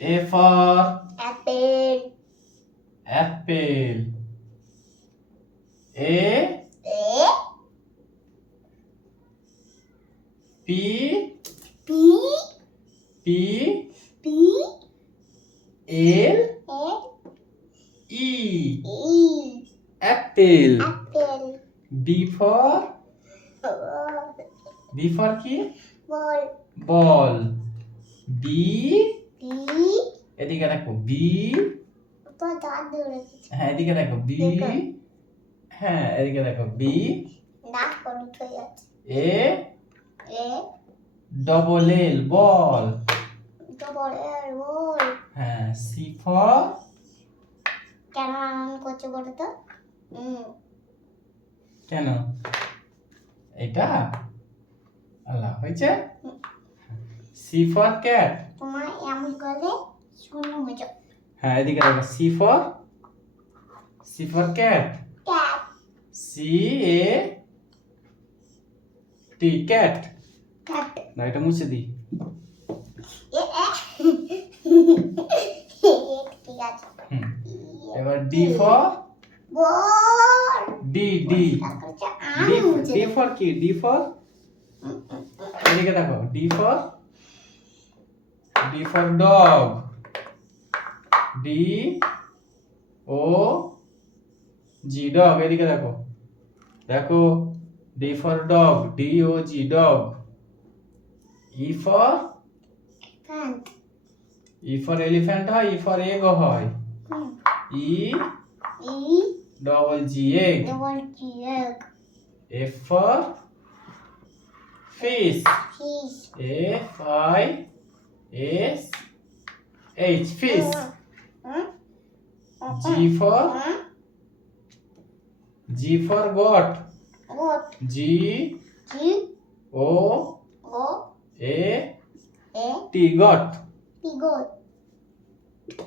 A for apple. apple. A P P P P L E E apple. apple. B for কি Ball. ball. B B এদিকে দেখো B তো দাদু রেখেছে হ্যাঁ এদিকে দেখো B দেখো। হ্যাঁ এদিকে দেখো B দাঁত হলুদ হয়ে যাচ্ছে A A double L ball. তো বড় বল হ্যাঁ C for কেন এমন করছে বলো তো কেন এটা আল্লাহ হয়েছে C for cat. তোমার এমন করলে শূন্য হয়ে যাও হ্যাঁ এদিকে দেখো C for cat. Cat C A T cat. Cat না এটা মুছে দিই এ ঠিক আছে হুম এবার D for বল D তারপর হচ্ছে আম মুছে D for কি D for এদিকে দেখো D for dog. D O G dog এদিকে দেখো দেখো D for dog D O G dog. E for pant elephant হয় E for egg হয় E E double G egg. Double G egg F for fish fish F I S H fish. G for goat goat G G O O A A T goat. T goat